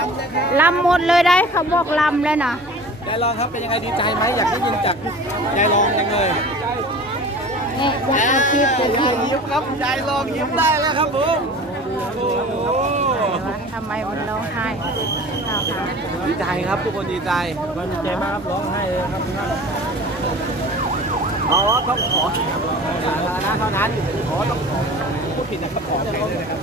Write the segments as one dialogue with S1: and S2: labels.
S1: ลำหมดเลยได้เขาบอกลำแล้วนะ
S2: ยายลองครับเป็นยังไงดีใจไหมอยากได้ยินจากยายลองจังเลย
S1: นี่อยากเอาคลิปเลย
S2: ยายยิ้มครับยายลองยิ้มได้แล้วครับผมโอ้โห
S1: ทำไมมันร้องไห้เอาค่ะ
S2: ดีใจครับทุกคนดีใจดีใจมากครับร้องไห้เลยครับอ๋อต้องขอสาธารณะเท่านั้นขอต้องขอพูดผิดนะครับขอจะร้องนะครับ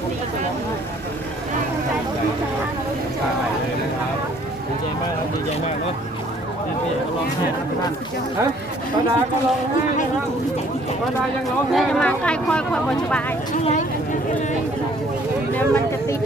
S2: ดีใจมากครับดีใจมากเนาะนี่พี่ก็ร้องไห้ท่านฮะป้าดาก็ร้องไห้นะครับป้าดายังร้องไห้
S1: จะมาใกล้ค่อยบนสบายเดี๋ยวมันจะติด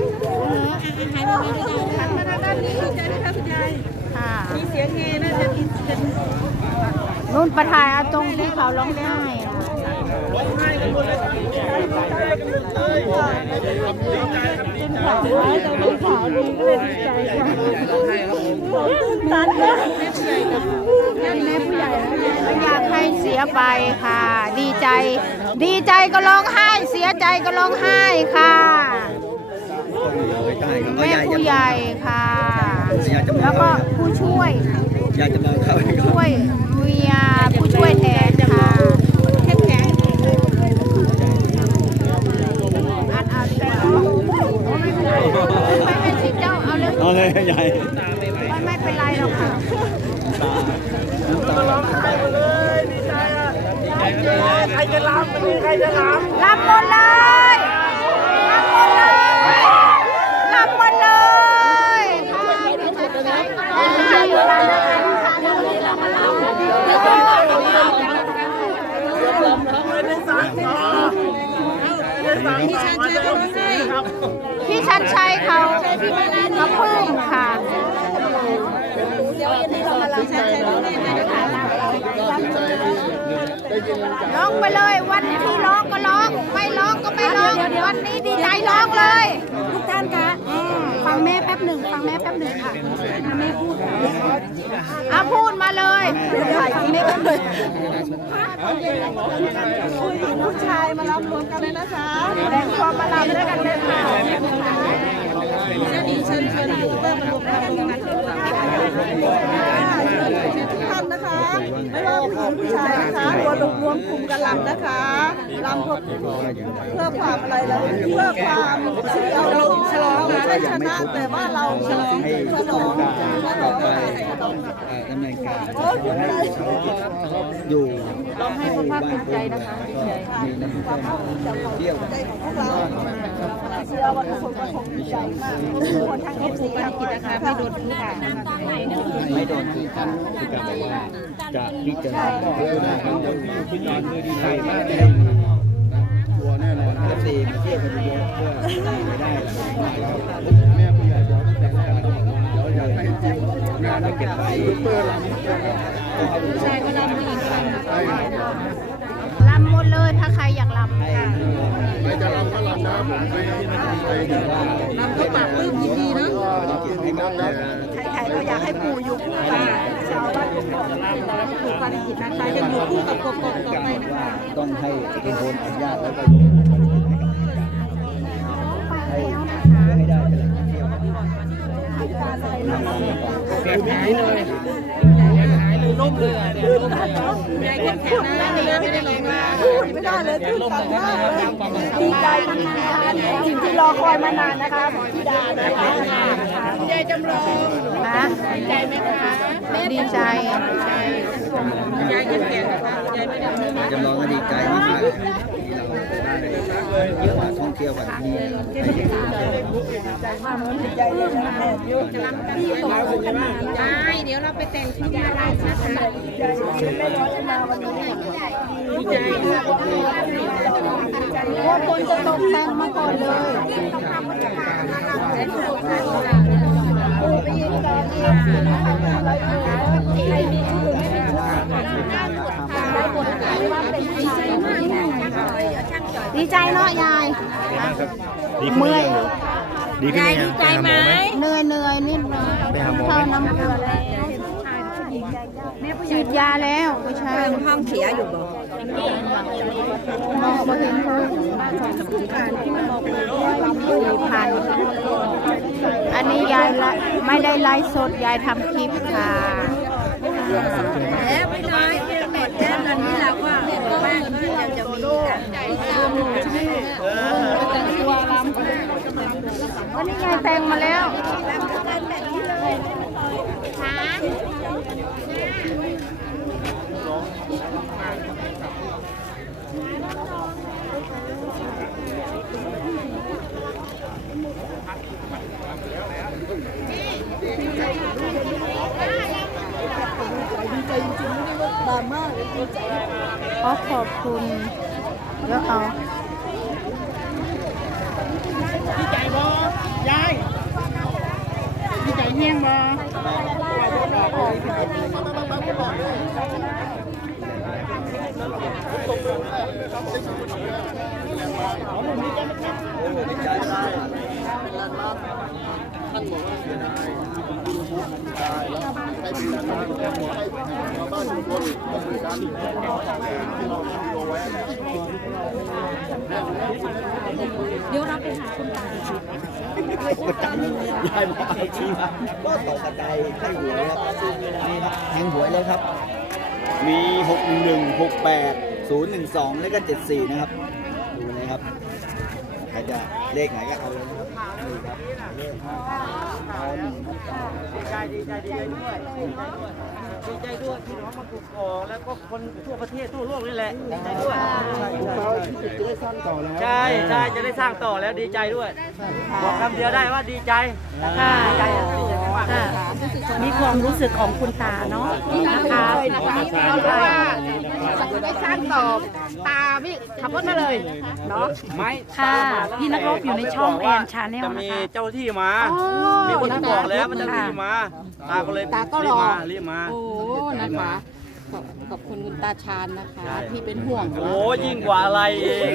S1: หันมาทางด้านนี้ดีใจด้วยค่ะคุณยายค่ะมีเสียงเฮน่าจะติดนุ่นประทายเอาตรงที่เขาร้องไห้
S2: ร้องไห้กันหมดเลยดีใจกันหมดเลยดีใจครับดีใจ
S1: แต่ไม่ขาวดีก็เลยดีใจค่ะตันนะแม่ผู้ใหญ่ไม่อยากให้เสียไปค่ะ ดีใจ ดีใจก็ร้องไห้ เสียใจก็ร้องไห้ค่ะแม่ผู้ใหญ่ค่ะ แล้วก็ผู้ช่วยช่วยเมียผู้ช่วยแทนค่ะเข้มแข็งอันแต่ไม่เป็นสิเจ้าเอาเลย
S3: ใหญ่
S1: ไม่เป็นไรหรอกค่ะ
S2: ร้องไห้เลยดีใจอ่ะใครจะรำใครจะรำ
S1: รับหมดเลยรับหมดเลยรับหมดเลยพี่ชัดชัยเขาพึ่งค่ะร้องไปเลยวันที่ร้องก็ร้องไม่ร้องก็ไม่ร้องวันนี้ดีใจร้องเลยทุกท่านคะฟังแม่แป๊บหนึ่งค่ะแม่พูดพูดมาเลยฟังแม่แป๊บหนึ่งผู้ชายมารับรวมกันเลยนะคะแบ่งความมารับด้วยกันเลยค่ะเชิญยูทูบเบอร์มารวมกันทุกท่านนะคะไม่ว่าผู้หญิงผู้ชายนะคะรวมกลุ่มกันรำนะคะรำเพื่อความอะไรแล้วเพื่อความเราฉลองไม่ใช่ชนะแต่ว่าเราฉลอง
S3: ดำเนินการอยู่
S1: ต้องให้พระภาคภูมิใจนะคะ
S3: มีนักท่องเที่ยว
S1: ใจของพวกเราเชื่อว่าทุกคนก็คงดีใจมากทุกคนทั้งFCทั้งกิจนะคะไม่โดนทิ้งค่ะ
S3: ไม่โดนที่กันคือการบอกว่าจะพิจารณาพิจารณาดีใจมากเลยตัวแน่นอนจะตีมาเที่ยวกันเยอะเพื่อไม่ได้แม่ผู้ใหญ่บอกตั้งแต่แรกเดี๋ยวอยากให้จริงงานไม่เก็บไว้เพื่อเรา
S1: ผู้ชายก็รำผู้หญิงก็รำหมดเลยถ้าใครอยากรำค่ะ
S3: ใครจะรำก็รำนะผมไม่ได้ว่ารำก็ปากปลื้มยินดีนะ
S1: ใครๆก็อยากให้ปู่อยู่คู่กันชาวบ้านปู่ปาริจิตนะคะยังอยู่คู่กับกบต่อไปนะคะ
S3: ต้องให้เป็นคนอนุญาตแล้วก็ให้ได้เป็นแหล่งท่องเที่ยวแบบหายเลย
S2: ล่มเลยล่มเลย
S1: ยายแข็งนะไม่ได้ลงมาไม่ได้เลยตื่นตันมากดีใจมานสิ่งที่รอคอยมานานนะคะพี่ดานะคะยายจำลองนะดีใจไหมคะดีใจยายยิ้มแย้มนะคะยายไม่ได้
S3: จำลองก็ดีใจมากที่เราได้เยอะมาท่องเที่ยวกันที่
S1: ใจมากดีใจเลยนะเยอะจะรับพี่ส่งขนาดได้เดี๋ยวเราไปแต่งชุดดารานะคะไม่ร้อนมาวันนี้ดีใจว่าคนจะตกแต่งมาก่อนเลยปูไปยืนรอที่ใครมีชื่อไม่ได้ได้บทขายว่าเป็นดีใจมากดีใจเนาะยายเมื่อยยายดีใจไหมเหนื่อยนิดนึงเข้าน้ำเกลือแล้วฉีดยาแล้วไม่ใช่
S4: ห้องเสียอยู่บ่
S1: มองมาเห็นเขาพันอันนี้ยายละไม่ได้ไลฟ์สดยายทำคลิปค่ะแล้วไม่ได้แม่แจ้งอันนี้แล้วว่าบ้านก็จะมีวันนี้ยายแต่งมาแล้วขอบคุณแล้วเอาดีใจบ่ยายดีใจเงี้ยงบ่
S3: ท่านบอกว่าเสียดายตายแล้วให้ปีละครั้งชาวบ้านทุกคนก็คือการที่เราทำตัวไว้
S1: เดี๋ยวเราไปหาคุณตา
S3: ยายบอกเอาชี้มาก็ตกกระไดให้หวยครับนี่ครับแทงหวยเลยครับมี611 68 012แล้วก็74นะครับดูเลยครับใครจะเลขไหนก็เอาเลยนะครับนี่ครับ
S2: ดีใจด้วยดีใจด้วยที่น้องมาปลูกของแล้วก็คนทั่วประเทศทั่วโลกนี่แหละดีใจด้วยใช่จะได้สร้างต่อแล้วดีใจด้วยบอกคำเดียวได้ว่าดีใจดีใจมาก
S1: มีความรู้สึกของคุณตาเนาะนะคะ
S4: ได้สร้างต่อตาพี่ขับรถมาเลยเนาะ
S2: ไม่
S1: ค่ะพี่นักรบอยู่ในช่องแอนชาแนล
S2: จะ
S1: นะ
S2: มี
S1: คะ
S2: เจ้าที่มามีคนบอกแล้วมันจะมีมาตาก็เลยรีบมา
S4: โอ้นะคะขอบคุณคุณตาชาญนะคะที่เป็นห่วง
S2: โอ้ยิ่งกว่าอะไรเอง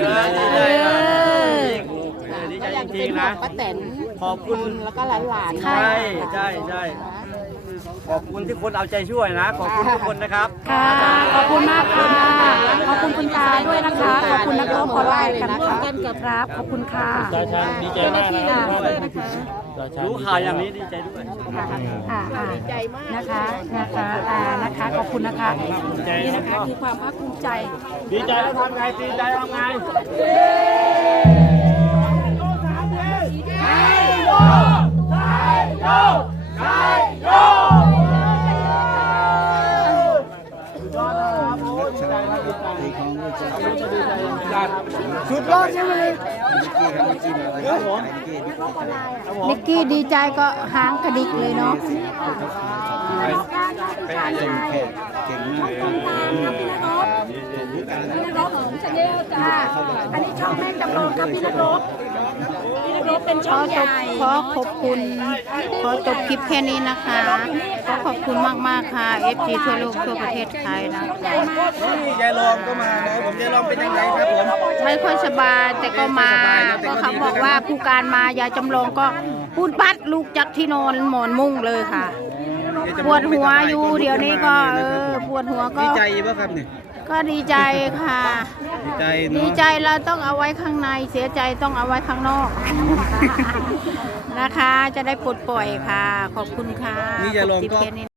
S2: ดีใจจริงๆนะ
S4: ป้าแตน
S2: ขอบคุณ
S4: แล้วก็หลานๆ
S2: ใช่ขอบคุณที่คนเอาใจช่วยนะขอบคุณทุกคนนะครับ
S1: ค่ะขอบคุณมากค่ะขอบคุณคุณตาด้วยนะคะขอบคุณนักร้องขอไล่กันนะคะครับขอบคุณค่ะ
S2: ดีใจมากรู้ข่าวอย่างนี้ดีใจด้วย
S1: ดีใจมากนะคะขอบคุณนะคะนี่นะคะคือความภาคภูมิใจ
S2: ดีใจแล้วทำไงดีใจทำไง
S1: สุดยอดใช่ไหมนิกกี้ดีใจก็หางกระดิกเลยเนาะอันนี้ช่องแม่จำลองครับพี่นักรบเป็นช่องใหญ่ขอขอบคุณขอจบคลิปแค่นี้นะคะขอบคุณมากๆค่ะ FG ทั่วโลกทั่วประเทศไทยนะ
S2: ยายลองก็มานะผมยายลองเป็นยังไงครับผม
S1: ไม่ค่อยสบายแต่ก็มาก็เขาบอกว่าผู้การมายายจำลองก็พูดปัดลูกจากที่นอนหมอนมุ้งเลยค่ะปวดหัวอยู่เดี๋ยวนี้ก็ปวดหัวก็
S2: ดีใจป่ะครับเนี่ย
S1: ก็ดีใจค่ะดีใจเราต้องเอาไว้ข้างในเสียใจต้องเอาไว้ข้างนอกนะคะจะได้ปลดปล่อยค่ะขอบคุณค่ะ
S2: นี่จะลองก็